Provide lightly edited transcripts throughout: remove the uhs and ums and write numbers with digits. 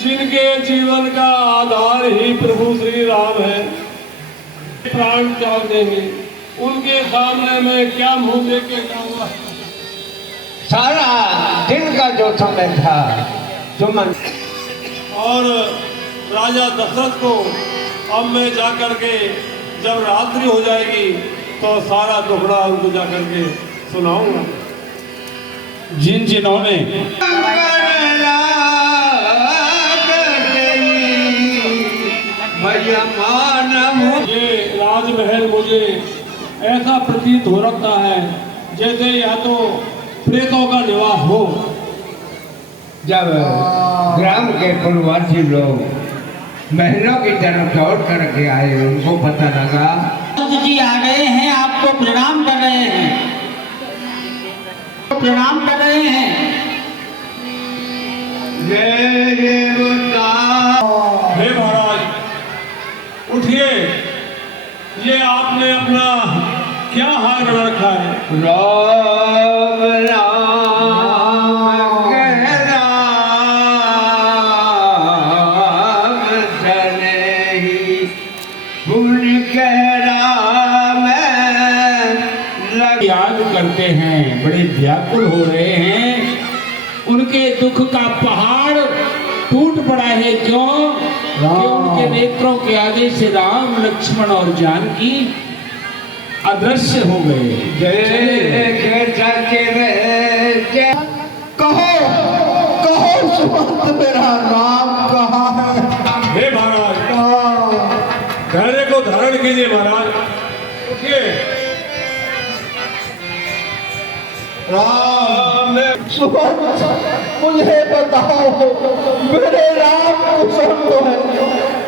जिनके जीवन का आधार ही प्रभु श्री राम है, प्राण त्याग देंगे, उनके सामने में क्या मुंह दे के कहूँगा। सारा दिन का जो समय था सुमन और राजा दशरथ को अब मैं जाकर के जब रात्रि हो जाएगी तो सारा दुखड़ा उनको जाकर के सुनाऊंगा। जिन्होंने ये राजमहल मुझे ऐसा प्रतीत हो रखता है जैसे या तो प्रेतों का निवास हो। जब ग्राम के कुलवासी लोग महलों की तरफ दौड़ करके आए, उनको पता लगा जी आ गए हैं, आपको प्रणाम कर रहे हैं, प्रणाम कर रहे हैं। हे महाराज उठिए, ये आपने अपना क्या हाल कर रखा है? राम राम याद करते हैं, बड़े व्याकुल हो रहे हैं, उनके दुख का पहाड़ टूट पड़ा है। क्यों? कि उनके नेत्रों के आगे से राम लक्ष्मण और जानकी अदृश्य हो गए। कहो कहो सुमंत, मेरा राम कहाँ है? हे महाराज धैर्य को धारण कीजिए महाराज, उठिए। राम सुमंत, मुझे बताओ मेरे राम कुशल को है,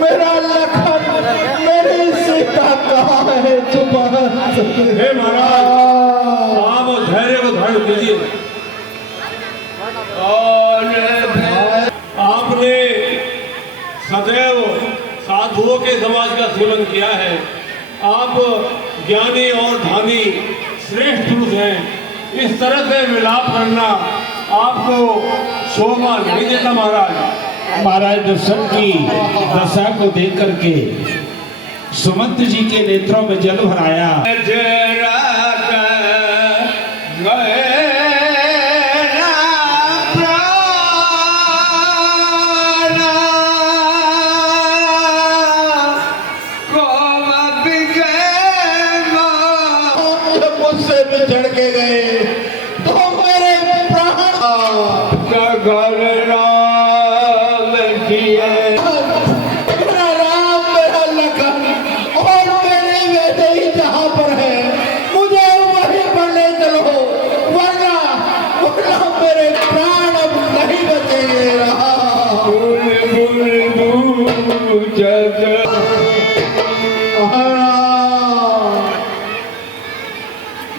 मेरा लखन, मेरी सीता कहाँ है? सुमंत हे महाराज आप धैर्य को धारण कीजिए। आपने सदैव साधुओं के समाज का सेवन किया है। आप ज्ञानी और धानी श्रेष्ठ पुरुष हैं। इस तरह से मिलाप करना आपको शोभा नहीं देता महाराज। महाराज दशरथ की दशा को देख करके सुमंत जी के नेत्रों में जल भराया। मुझसे बिछड़ के गए तो मेरे प्राण घर राम किए, मेरा राम, मेरा लखन और मेरे बेटे ही जहाँ पर है, मुझे वहीं पर ले चलो, वरना मेरे प्राण अब नहीं बचेंगे।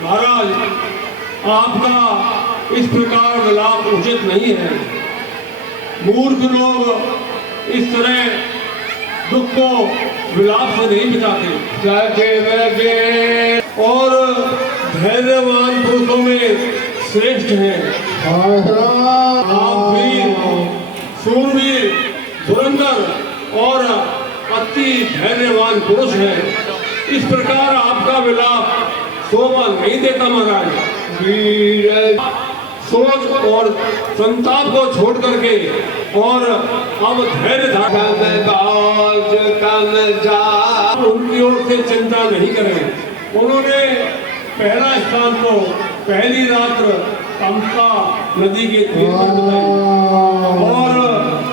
महाराज आपका इस प्रकार विलाप उचित नहीं है। मूर्ख लोग इस तरह दुख को विलाप से नहीं मिटाते। और धैर्यवान पुरुषों में श्रेष्ठ हैं। आप वीर, शूरवीर, धुरंधर और अति धैर्यवान पुरुष हैं। इस प्रकार आपका विलाप शोभा नहीं देता महाराज। सोच और संताप को छोड़ करके और अब धैर्य उनकी ओर से चिंता नहीं करें। उन्होंने पहला स्थान को पहली रात्र तमसा नदी के तीर पर बिताई और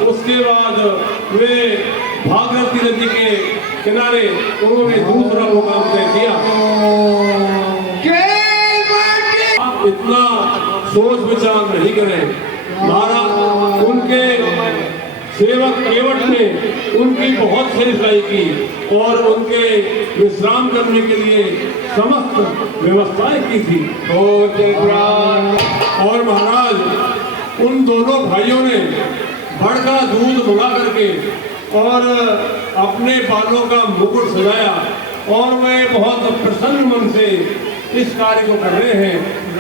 उसके बाद वे भागीरथी नदी के किनारे उन्होंने दूसरा मुकाम तय किया। आप इतना सोच विचार नहीं करें महाराज। उनके सेवक केवट ने उनकी बहुत सेवकाई की और उनके विश्राम करने के लिए समस्त व्यवस्थाएं की थी। और महाराज उन दोनों भाइयों ने भड़का दूध मंगा करके और अपने बालों का मुकुट सजाया और वे बहुत प्रसन्न मन से इस कार्य को कर रहे हैं,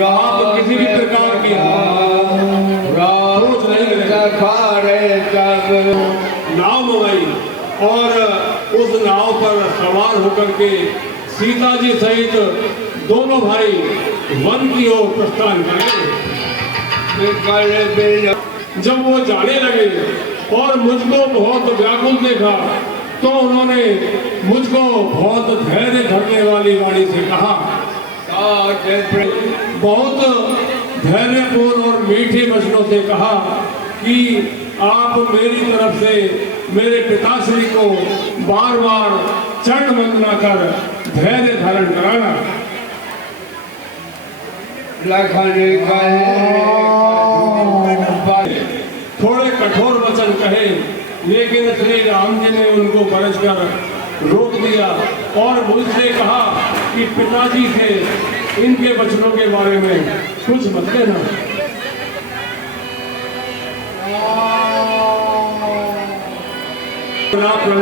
आप किसी भी प्रकार की सोच नहीं करें। नाव मंगाई और उस नाव पर सवार होकर के सीता जी सहित दोनों भाई वन की ओर प्रस्थान करें। जब वो जाने लगे और मुझको बहुत व्याकुल देखा तो उन्होंने मुझको बहुत धैर्य धरने वाली वाणी से कहा, बहुत धैर्यपूर्ण और मीठे वचनों से कहा कि आप मेरी तरफ से मेरे पिताश्री को बार बार चरण वंदना कर धैर्य धारण कराना। थोड़े कठोर वचन कहे, लेकिन श्री राम जी ने उनको बरस कर रोक दिया और मुझसे कहा कि पिताजी से इनके वचनों के बारे में कुछ मत कहना। व्याकुल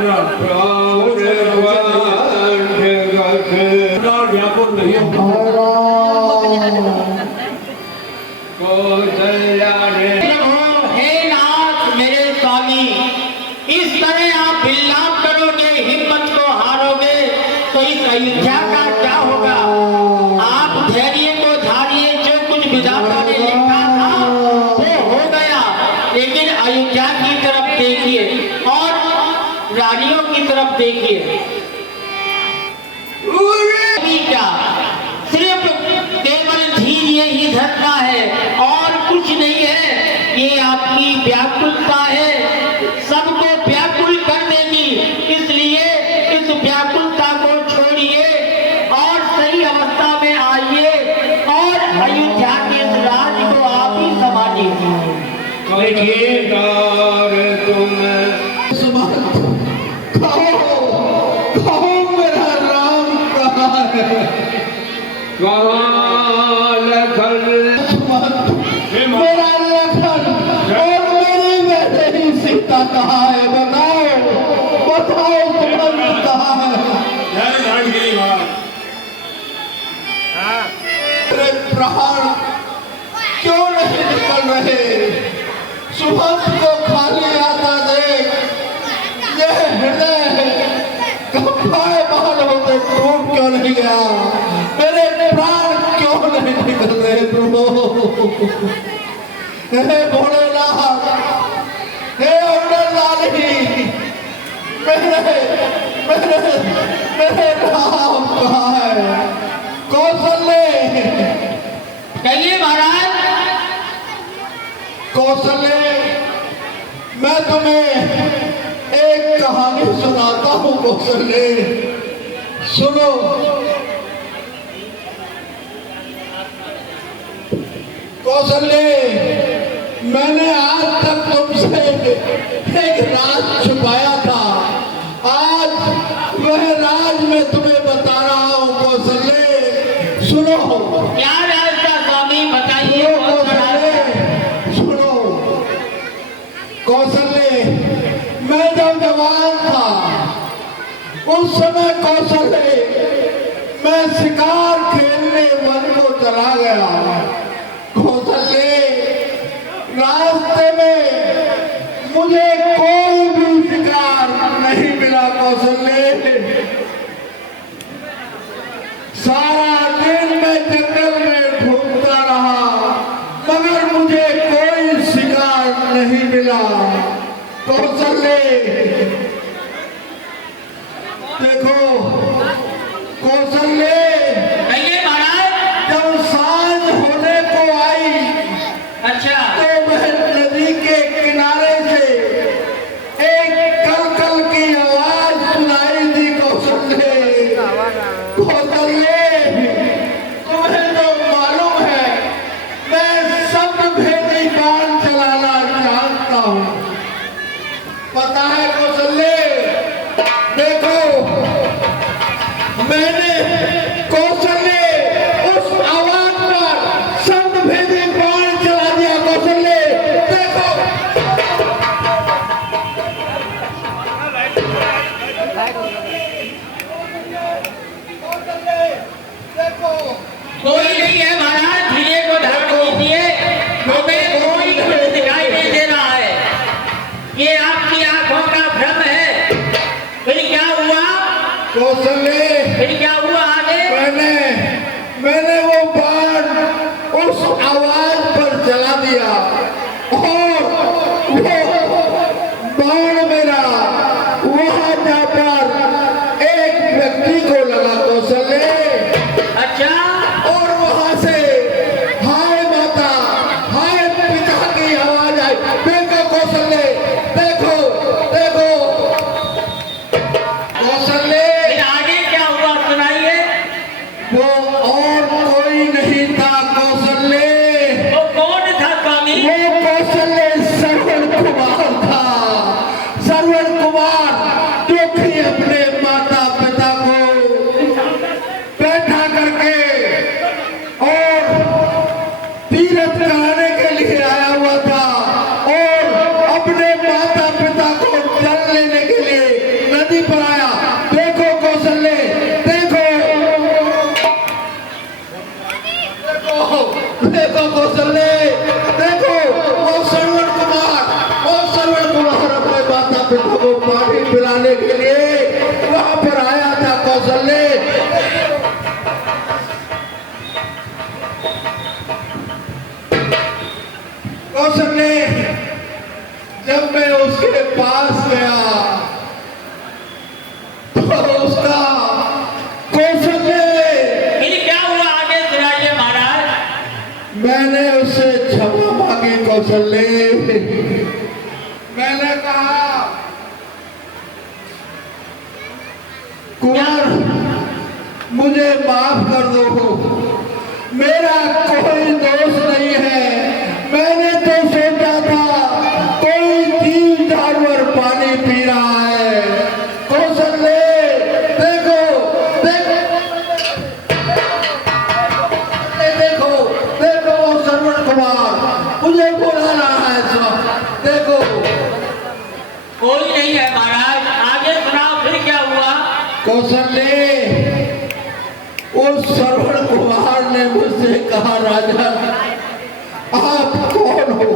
नहीं होगा। हे नाथ मेरे स्वामी, इस तरह आप विलाप करोगे, हिम्मत को हारोगे तो इस अयोध्या का क्या होगा? आप धैर्य को धारिए, जो कुछ विधाता ने लिखा था वो हो गया, लेकिन अयोध्या की तरफ देखिए और रानियों की तरफ देखिए। क्या सिर्फ केवल धैर्य ही धरना है और कुछ नहीं है। ये आपकी व्याकुलता है, सबको व्याकुल कर देगी, इसलिए इस व्याकुलता को छोड़िए और सही अवस्था में आइए और अयोध्या के इस राज को आप ही संभालिए। देखिए कहो मेरा राम कहाँ है? मेरा लखन और मेरी बेटी सीता कहाँ है? बताओ बताओ, सुमंत कहाँ है? मेरे प्राण क्यों नहीं निकल रहे? सुमंत को खाली आता देख ये हृदय कंपाए बहाल होते टूट क्यों नहीं गया? मेरे प्राण क्यों नहीं निकल रहे प्रभु? हे भोलेनाथ, हे अमरनाथी, मेरे राम कहाँ है? कौशल्य, कहिए महाराज। कौशल्य, मैं तुम्हें एक कहानी सुनाता हूँ। कौशल्य सुनो। कौशल्य, मैंने आज तक तुमसे एक राज छुपाया था, आज वह राज मैं तुम्हें बता रहा हूँ। कौशल्य सुनो। क्या राज था स्वामी, बताइए। सुनो कौशल्य, मैं जब जवान था उस समय कौशल्य मैं शिकार खेलने वन को चला गया। कौशल्य, रास्ते में मुझे कोई भी शिकार नहीं मिला। कौशल्य, सारा दिन मैं जंगल में घूमता रहा मगर मुझे कोई शिकार नहीं मिला। कौशल्य देखो, कौशल्य कहिए महाराज। जब सांझ होने को आई अच्छा, तो वह नदी के किनारे से एक कल कल की आवाज सुनाई दी। कौशल्य, कौशल्य तुम्हें तो मालूम है मैं शब्द भेदी बाण चलाना जानता हूँ। पता है कौशल्य, देखो मैंने कौशल्य उस आवाज पर शब्द भेदी बाण चला दिया। कौशल्य देखो, कौशल्य देखो कौशल्य फिर क्या हुआ आगे? मैंने वो बाण उस आवाज पर चला दिया और वो बाण मेरा वहां जा पर एक व्यक्ति को लगा कौशल्य। अच्छा, और वहां से हाय माता हाय पिता की आवाज आई। देखो कौशल्य, देखो देखो कौशल्य। फिर आगे क्या हुआ सुनाइए। वो और कोई नहीं था कौशल्य, वो कौन था स्वामी? वो कौशल्य श्रवण कुमार था। श्रवण कुमार जो कि अपने माता पिता को बैठा करके और तीर्थ कराने के लिए आया हुआ था और अपने माता पिता को जल लेने के लिए नदी पर आया। देखो कौशल्य, देखो देखो कौशल्य, देखो वो श्रवण कुमार अपने माता पिता को पानी पिलाने के लिए वहां पर आया था कौशल्य। कौशल्य जब मैं उसके पास गया तो उसका कौशल्य फिर क्या हुआ आगे सुनाइए महाराज। मैंने उससे क्षमा मांगी कौशल्य। मैंने कहा कुमार मुझे माफ कर दो, मेरा कोई दोष नहीं है। मैंने तो सोचा था कोई जीव जानवर पानी पी रहा है। कौशल्य देखो देखो देखो देखो वो श्रवण कुमार मुझे बुला रहा है। सब देखो कोई नहीं है महाराज, आगे सुनाओ फिर क्या हुआ। कौशल्य उस श्रवण कुमार ने मुझसे कहा राजा आप कौन हो?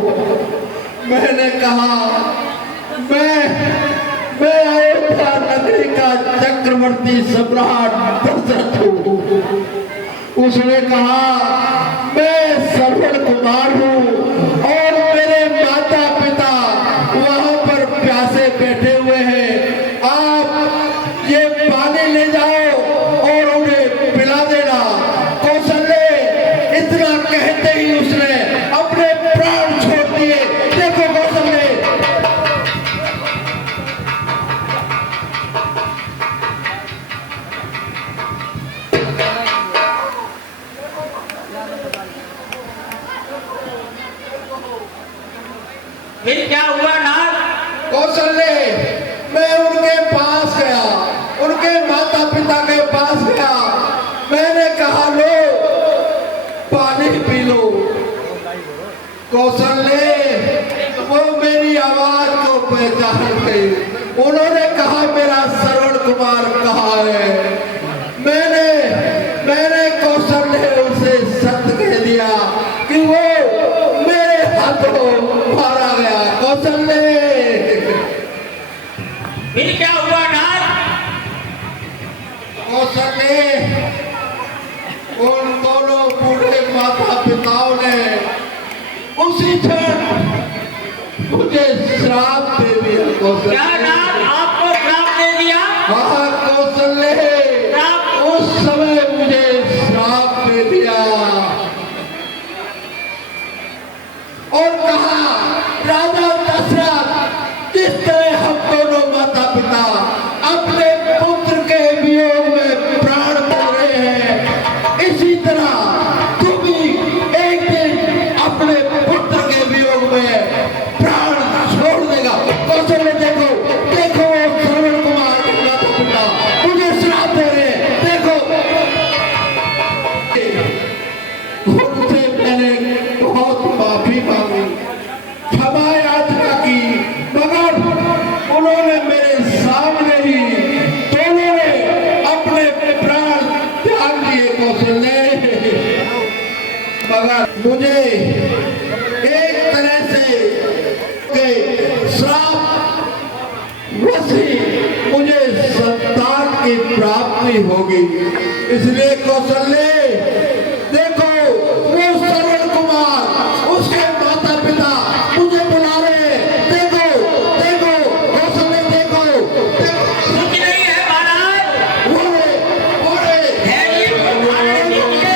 मैंने कहा मैं अयोध्या नगरी का चक्रवर्ती सम्राट दशरथ हूँ। उसने कहा मैं श्रवण कुमार हूँ और मेरे माता पिता वहां पर प्यासे बैठे हुए हैं। आप ये पानी ले जाओ और उन्हें पिला देना। कौशल्य इतना कहते ही उसने अपने प्राण छोड़ दिए। देखो कौशल्य फिर क्या हुआ नाथ? कौशल्य मैं उनके पास गया, उनके माता पिता के पास गया। मैंने कहा लो पानी पी लो। कौशल्य वो मेरी आवाज को पहचान गए। उन्होंने कहा मेरा श्रवण कुमार कहाँ है? मैंने कौशल्य उसे सत्य कह दिया कि वो मेरे हाथों मारा गया। कौशल्य फिर क्या हुआ नाथ? कौशल्य उन दोनों बूढ़े माता पिताओं ने उसी क्षण मुझे श्राप दे दिया। क्या कौशल्य नाथ आपको श्राप दे दिया? हाँ कौशल्य उस समय मुझे श्राप दे दिया और कहा राजा दशरथ जिस तरह हम दोनों माता पिता अपने पुत्र के वियोग में प्राण दे रहे हैं, इसी तरह तू भी एक दिन अपने पुत्र के वियोग में प्राण छोड़ देगा। कौशल्य देखो देखो श्रवण कुमार के माता पिता की प्राप्ति होगी। इसलिए कौशल्य देखो, वो सरल कुमार उसके माता पिता मुझे बुला रहे हैं। देखो देखो कौशल्य, देखो देखो, कुछ नहीं है महाराज। ओरे है ये बुखार नीचे।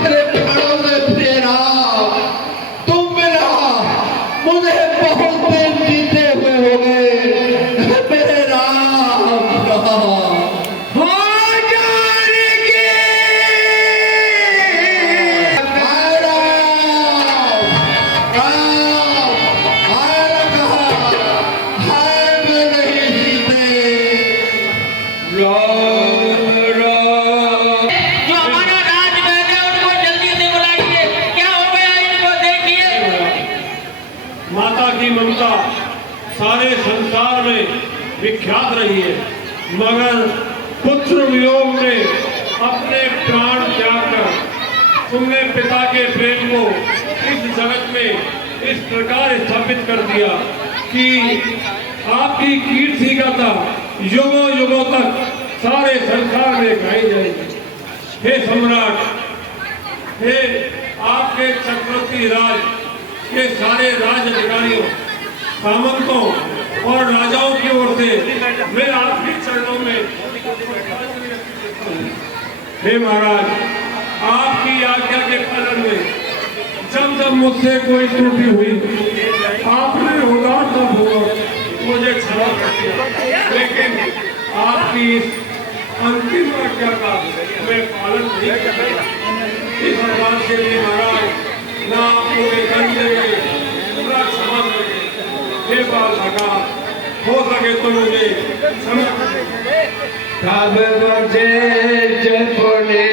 मेरे प्राणों में प्रिय राम, तुम बिना मुझे बहुत दिन जीते हुए हो गए। मेरे राम, हाय राम, हाय राम, हाय मेरे सीते। जो हमारा राजमहल है उनको जल्दी से बुलाइए। क्या हो गया इनको देखिए। माता की ममता सारे संसार में विख्यात रही है, मगर पुत्र वियोग में अपने प्राण त्याग कर तुमने पिता के प्रेम को इस जगत में इस प्रकार स्थापित कर दिया कि आपकी कीर्ति गाथा युगों युगों तक सारे संसार में गाई जाएगी। हे सम्राट, हे आपके चक्रवर्ती राज के सारे राज अधिकारियों, सामंतों और राजाओं की ओर से मैं आपके चरणों में हे महाराज, आपकी आज्ञा के पालन में जब जब मुझसे कोई त्रुटि हुई आपने उदारतापूर्वक मुझे क्षमा कर दिया, लेकिन आपकी इस अंतिम आज्ञा का मैं पालन नहीं कर सका। इस बात के लिए महाराज ना आपको मैं दंड देंगे ना क्षमा करेंगे। हे बाल भगा, हो सके तो मुझे क्षमा करें। कब बजे जपने